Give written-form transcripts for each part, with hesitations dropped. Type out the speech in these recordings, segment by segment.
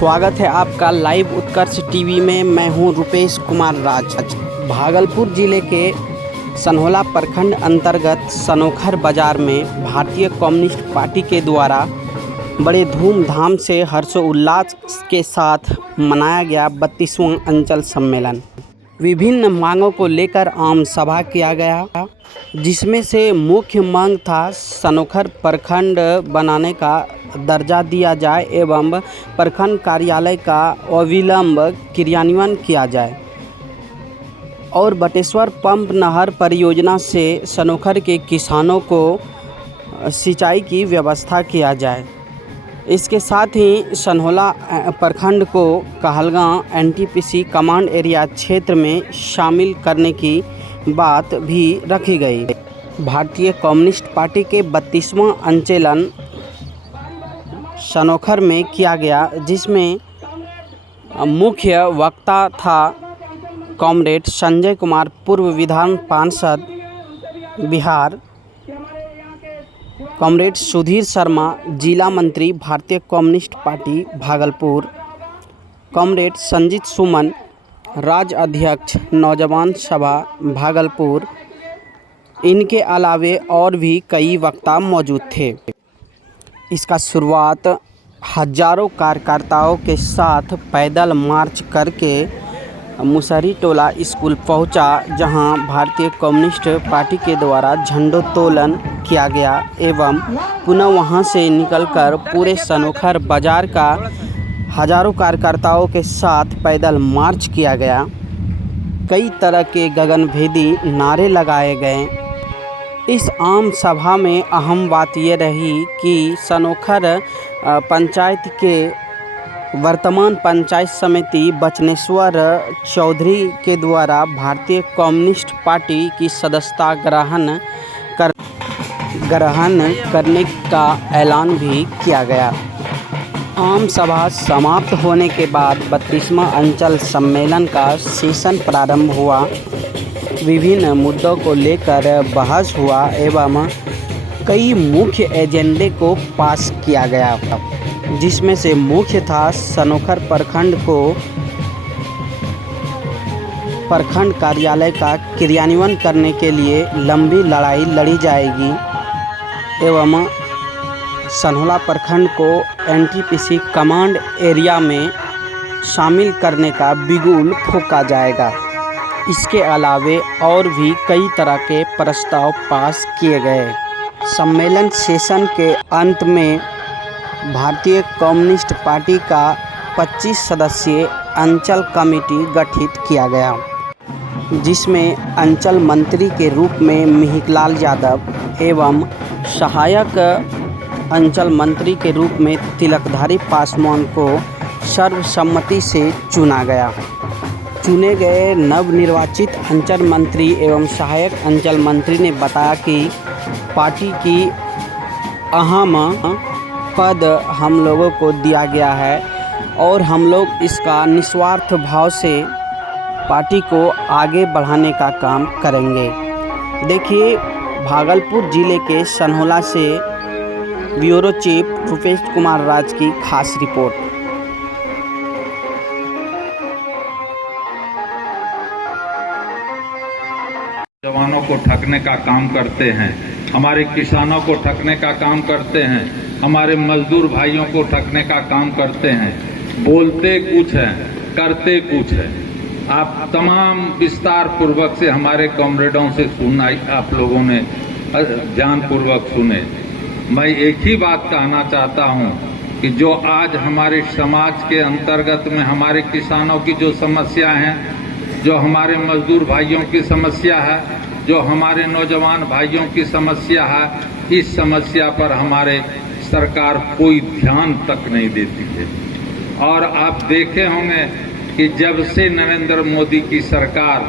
स्वागत है आपका लाइव उत्कर्ष टीवी में। मैं हूं रुपेश कुमार राज। भागलपुर जिले के सनहोला प्रखंड अंतर्गत सनोखर बाजार में भारतीय कम्युनिस्ट पार्टी के द्वारा बड़े धूमधाम से हर्षोल्लास के साथ मनाया गया 32वां अंचल सम्मेलन। विभिन्न मांगों को लेकर आम सभा किया गया, जिसमें से मुख्य मांग था सनोखर प्रखंड बनाने का दर्जा दिया जाए एवं प्रखंड कार्यालय का अविलंब क्रियान्वयन किया जाए और बटेश्वर पंप नहर परियोजना से सनोखर के किसानों को सिंचाई की व्यवस्था किया जाए। इसके साथ ही सनहोला प्रखंड को कहलगांव एनटीपीसी कमांड एरिया क्षेत्र में शामिल करने की बात भी रखी गई। भारतीय कम्युनिस्ट पार्टी के 32वां अंचलन सनोखर में किया गया, जिसमें मुख्य वक्ता था कॉमरेड संजय कुमार, पूर्व विधान पार्षद बिहार, कॉमरेड सुधीर शर्मा, जिला मंत्री Bharatiya communist party Bhagalpur, comrade Sanjeet Suman, राज्य अध्यक्ष नौजवान सभा भागलपुर। इनके अलावे और भी कई वक्ता मौजूद थे। इसका शुरुआत हजारों कार्यकर्ताओं के साथ पैदल मार्च करके मुसहरी टोला स्कूल पहुंचा, जहां भारतीय कम्युनिस्ट पार्टी के द्वारा झंडोत्तोलन किया गया एवं पुनः वहां से निकलकर पूरे सनोखर बाजार का हजारों कार्यकर्ताओं के साथ पैदल मार्च किया गया। कई तरह के गगनभेदी नारे लगाए गए। इस आम सभा में अहम बात ये रही कि सनोखर पंचायत के वर्तमान पंचायत समिति बचनेश्वर चौधरी के द्वारा भारतीय कम्युनिस्ट पार्टी की सदस्यता ग्रहण करने का ऐलान भी किया गया। आम सभा समाप्त होने के बाद 32वां अंचल सम्मेलन का सेशन प्रारंभ हुआ। विभिन्न मुद्दों को लेकर बहस हुआ एवं कई मुख्य एजेंडे को पास किया गया, जिसमें से मुख्य था सनोखर प्रखंड को प्रखंड कार्यालय का क्रियान्वयन करने के लिए लंबी लड़ाई लड़ी जाएगी एवं सनहोला प्रखंड को एनटीपीसी कमांड एरिया में शामिल करने का बिगुल फूंका जाएगा। इसके अलावे और भी कई तरह के प्रस्ताव पास किए गए। सम्मेलन सेशन के अंत में भारतीय कम्युनिस्ट पार्टी का 25 सदस्यीय अंचल कमेटी गठित किया गया, जिसमें अंचल मंत्री के रूप में मिहिकलाल यादव एवं सहायक अंचल मंत्री के रूप में तिलकधारी पासवान को सर्वसम्मति से चुना गया। चुने गए नवनिर्वाचित अंचल मंत्री एवं सहायक अंचल मंत्री ने बताया कि पार्टी की अहम पद हम लोगों को दिया गया है और हम लोग इसका निस्वार्थ भाव से पार्टी को आगे बढ़ाने का काम करेंगे। देखिए, भागलपुर जिले के सनहोला से ब्यूरो चीफ रुपेश कुमार राज की खास रिपोर्ट। जवानों को ठगने का काम करते हैं, हमारे किसानों को ठगने का काम करते हैं, हमारे मजदूर भाइयों को ठगने का काम करते हैं। बोलते कुछ है, करते कुछ है। आप तमाम विस्तार पूर्वक से हमारे कॉमरेडों से सुना, आप लोगों ने ध्यान पूर्वक सुने। मैं एक ही बात कहना चाहता हूं कि जो आज हमारे समाज के अंतर्गत में हमारे किसानों की जो समस्या है, जो हमारे मजदूर भाइयों की समस्या है, जो हमारे नौजवान भाइयों की समस्या है, इस समस्या पर हमारे सरकार कोई ध्यान तक नहीं देती है। और आप देखे होंगे कि जब से नरेंद्र मोदी की सरकार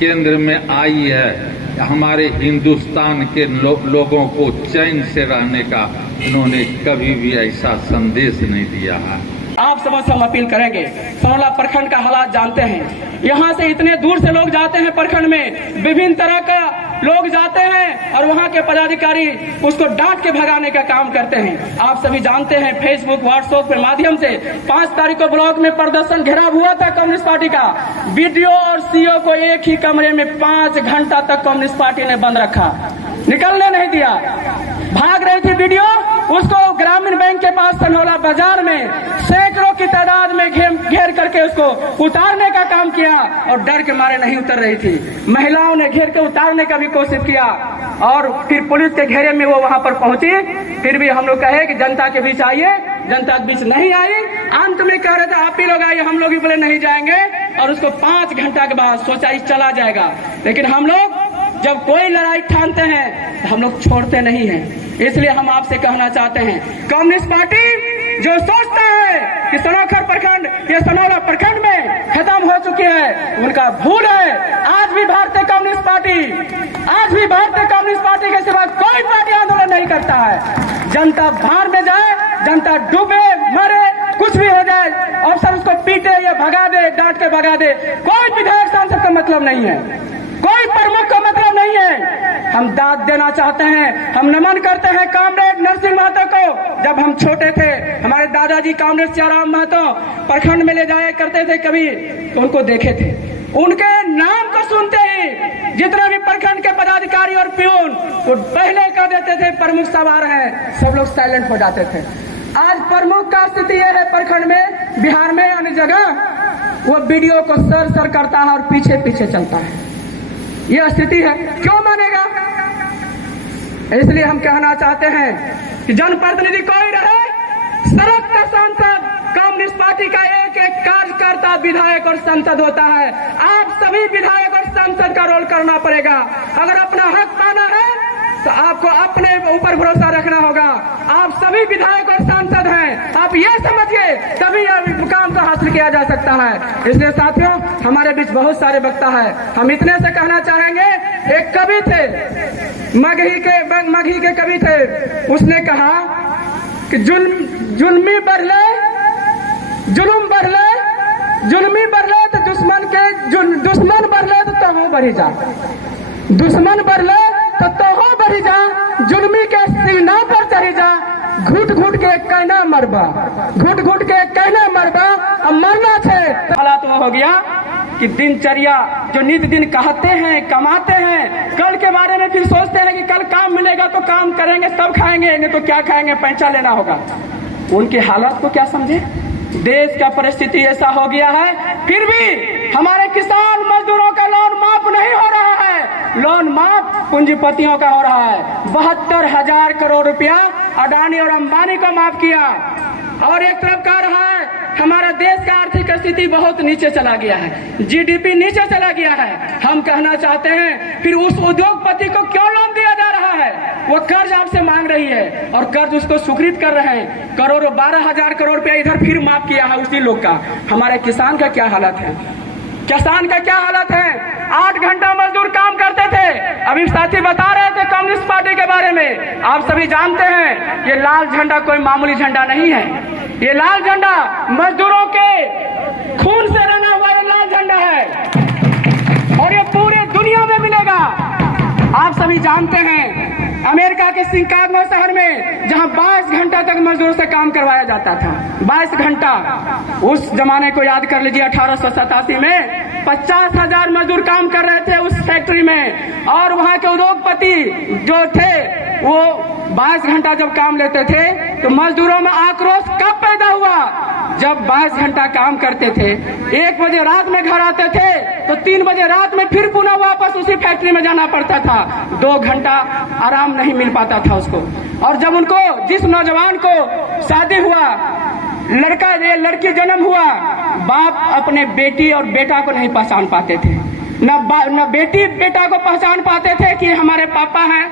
केंद्र में आई है, हमारे हिंदुस्तान के लोगों को चैन से रहने का इन्होंने कभी भी ऐसा संदेश नहीं दिया है। आप समझ हम अपील करेंगे। सनहोला प्रखंड का हालात जानते हैं। यहाँ से इतने दूर से लोग जाते हैं प्रखंड में, विभिन्न तरह का लोग जाते हैं और वहां के पदाधिकारी उसको डांट के भगाने का काम करते हैं। आप सभी जानते हैं फेसबुक व्हाट्सएप के माध्यम से 5 तारीख को ब्लॉक में प्रदर्शन घेराव हुआ था कम्युनिस्ट पार्टी का। बीडीओ और सीओ को एक ही कमरे में 5 घंटा तक कम्युनिस्ट पार्टी ने बंद रखा, निकलने नहीं दिया। भाग रही थी वीडियो, उसको ग्रामीण बैंक के पास सनहौला बाजार में सैकड़ों की तादाद में घेर करके उसको उतारने का काम किया और डर के मारे नहीं उतर रही थी। महिलाओं ने घेर के उतारने का भी कोशिश किया और फिर पुलिस के घेरे में वो वहां पर पहुंची। फिर भी हम लोग कहे कि जनता के बीच आइए, जनता के बीच नहीं आई। अंत में कह रहे थे आप ही लोग आइए, हम लोग भी बोले नहीं जाएंगे और उसको 5 घंटा के बाद सोचा चला जाएगा। लेकिन हम लोग जब कोई लड़ाई ठानते हैं तो हम लोग छोड़ते नहीं हैं। इसलिए हम आपसे कहना चाहते हैं, कम्युनिस्ट पार्टी जो सोचता है कि सनोखर प्रखंड या सनौला प्रखंड में खत्म हो चुकी है, उनका भूल है। आज भी भारतीय कम्युनिस्ट पार्टी के सिवा कोई पार्टी आंदोलन नहीं करता है। जनता भाड़ में जाए, जनता डूबे मरे, कुछ भी हो जाए, अफसर उसको पीटे या भगा दे, डांट के भगा दे, कोई विधायक सांसद का मतलब नहीं है, कोई प्रमुख का मतलब नहीं है। हम दाद देना चाहते हैं, हम नमन करते हैं कामरेड नरसिंह महतो को। जब हम छोटे थे, हमारे दादाजी कामरेड सियाराम महतो प्रखंड में ले जाया करते थे, कभी तो उनको देखे थे। उनके नाम को सुनते ही जितने भी प्रखंड के पदाधिकारी और पियून वो पहले कह देते थे प्रमुख सब आ रहे हैं, सब लोग साइलेंट हो जाते थे। आज प्रमुख का स्थिति यह है प्रखंड में, बिहार में अन्य जगह, वो वीडियो को सर करता है और पीछे पीछे चलता है। यह स्थिति है, क्यों मानेगा? इसलिए हम कहना चाहते हैं कि जनप्रतिनिधि कोई रहे, सड़क का सांसद कम्युनिस्ट पार्टी का एक एक कार्यकर्ता विधायक और सांसद होता है। आप सभी विधायक और सांसद का रोल करना पड़ेगा। अगर अपना हक पाना है तो आपको अपने ऊपर भरोसा रखना होगा। आप सभी विधायक और सांसद हैं, आप ये समझिए तभी यह मुकाम को हासिल किया जा सकता है। इसलिए साथियों, हमारे बीच बहुत सारे वक्ता है, हम इतने से कहना चाहेंगे। एक कवि थे, मगही के कवि थे, उसने कहा कि जुल्म बरले तो दुश्मन बरले तो हो बढ़ी जा, दुश्मन बरले तो हो बढ़ी जा, जुल्मी के सीना पर चढ़ी जा, घुट घुट के कहना मरबा, घुट घुट के कहना मरबा, अब मरना थे। हालात वो हो गया कि दिनचर्या जो नित दिन कहते हैं, कमाते हैं, कल के बारे में फिर सोचते हैं कि कल काम मिलेगा तो काम करेंगे, तब खाएंगे, नहीं तो क्या खाएंगे, पैसा लेना होगा। उनके हालात को क्या समझे? देश का परिस्थिति ऐसा हो गया है, फिर भी हमारे किसान मजदूरों का लोन माफ नहीं हो रहा है। लोन माफ पूंजीपतियों का हो रहा है। 72,000 करोड़ रुपया अडानी और अंबानी को माफ किया। और एक तरफ कह रहा है हमारा देश का आर्थिक स्थिति बहुत नीचे चला गया है, जीडीपी नीचे चला गया है। हम कहना चाहते हैं फिर उस उद्योगपति को क्यों लोन दिया जा रहा है? वो कर्ज आपसे मांग रही है और कर्ज उसको स्वीकृत कर रहे हैं। करोड़ों 12,000 करोड़ रुपया इधर फिर माफ किया है उसी लोग का। हमारे किसान का क्या हालत है? किसान का क्या हालत है? 8 घंटा मजदूर काम करते थे। अभी साथी बता रहे थे कम्युनिस्ट पार्टी के बारे में। आप सभी जानते हैं ये लाल झंडा कोई मामूली झंडा नहीं है। ये लाल झंडा मजदूरों के खून से रंगा हुआ ये लाल झंडा है और ये पूरे दुनिया में मिलेगा। आप सभी जानते हैं अमेरिका के शिकागो शहर में जहां 22 घंटा तक मजदूरों से काम करवाया जाता था, 22 घंटा। उस जमाने को याद कर लीजिए, 1887 में 50,000 मजदूर काम कर रहे थे उस फैक्ट्री में। और वहां के उद्योगपति जो थे वो 22 घंटा जब काम लेते थे तो मजदूरों में आक्रोश कब पैदा हुआ? जब 22 घंटा काम करते थे, 1 बजे रात में घर आते थे तो 3 बजे रात में फिर पुनः वापस उसी फैक्ट्री में जाना पड़ता था। 2 घंटा आराम नहीं मिल पाता था उसको। और जब उनको, जिस नौजवान को शादी हुआ, लड़की जन्म हुआ, बाप अपने बेटी और बेटा को नहीं पहचान पाते थे। न बेटी बेटा को पहचान पाते थे कि हमारे पापा हैं,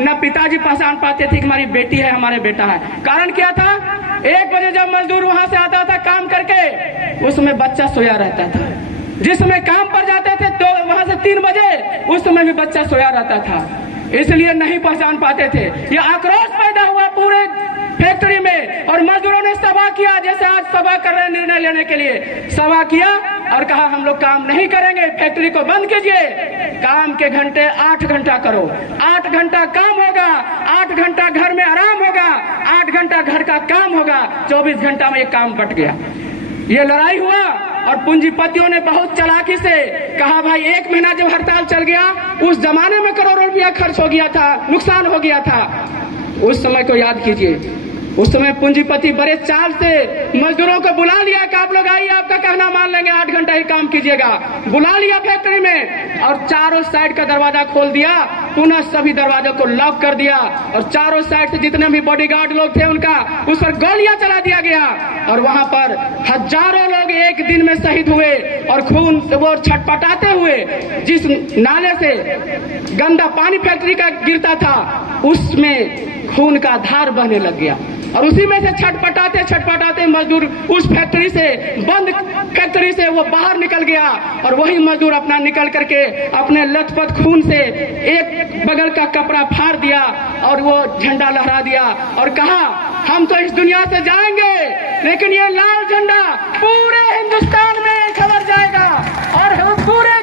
न पिताजी पहचान पाते थे कि हमारी बेटी है, हमारे बेटा है। कारण क्या था? 1 बजे जब मजदूर वहां से आता था काम करके, उसमें बच्चा सोया रहता था। जिस समय काम पर जाते थे तो वहां से 3 बजे, उस समय भी बच्चा सोया रहता था। इसलिए नहीं पहचान पाते थे। ये आक्रोश पैदा हुआ पूरे फैक्ट्री में और मजदूरों ने सभा किया, जैसे आज सभा कर रहे हैं निर्णय लेने के लिए। सभा किया और कहा हम लोग काम नहीं करेंगे, फैक्ट्री को बंद कीजिए। काम के घंटे 8 घंटा करो, 8 घंटा काम होगा, 8 घंटा घर में आराम होगा, 8 घंटा घर का काम होगा, 24 घंटा में ये काम बट गया। ये लड़ाई हुआ और पूंजीपतियों ने बहुत चालाकी से कहा भाई 1 महीना जब हड़ताल चल गया, उस जमाने में करोड़ों रुपया खर्च हो गया था, नुकसान हो गया था। उस समय को याद कीजिए। उस समय पूंजीपति बड़े चाल से मजदूरों को बुला लिया कि आप लोग आइए, आपका कहना मान लेंगे, 8 घंटा ही काम कीजिएगा। बुला लिया फैक्ट्री में और चारों साइड का दरवाजा खोल दिया, पुनः सभी दरवाजों को लॉक कर दिया और चारों साइड से जितने भी बॉडीगार्ड लोग थे उनका उस पर गोलियां चला दिया गया। और वहां पर हजारों लोग एक दिन में शहीद हुए और खून वो छटपटाते हुए जिस नाले से गंदा पानी फैक्ट्री का गिरता था उसमें खून का धार बहने लग गया और उसी में से छटपटाते छटपटाते मजदूर उस फैक्ट्री से, बंद फैक्ट्री से वो बाहर निकल गया और वही मजदूर अपना निकल करके अपने लथपथ खून से एक बगल का कपड़ा फाड़ दिया और वो झंडा लहरा दिया और कहा हम तो इस दुनिया से जाएंगे लेकिन ये लाल झंडा पूरे हिंदुस्तान में खबर जाएगा और पूरे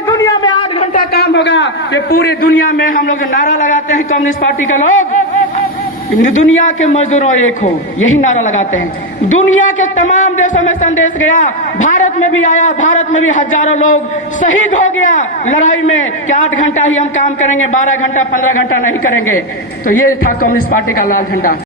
दुनिया में 8 घंटा काम होगा। ये पूरे दुनिया में हम लोग नारा लगाते हैं, कम्युनिस्ट पार्टी का लोग, दुनिया के मजदूरों एक हो, यही नारा लगाते हैं। दुनिया के तमाम देशों में संदेश गया, भारत में भी आया, भारत में भी हजारों लोग शहीद हो गया लड़ाई में कि 8 घंटा ही हम काम करेंगे, 12 घंटा 15 घंटा नहीं करेंगे। तो ये था कम्युनिस्ट पार्टी का लाल झंडा।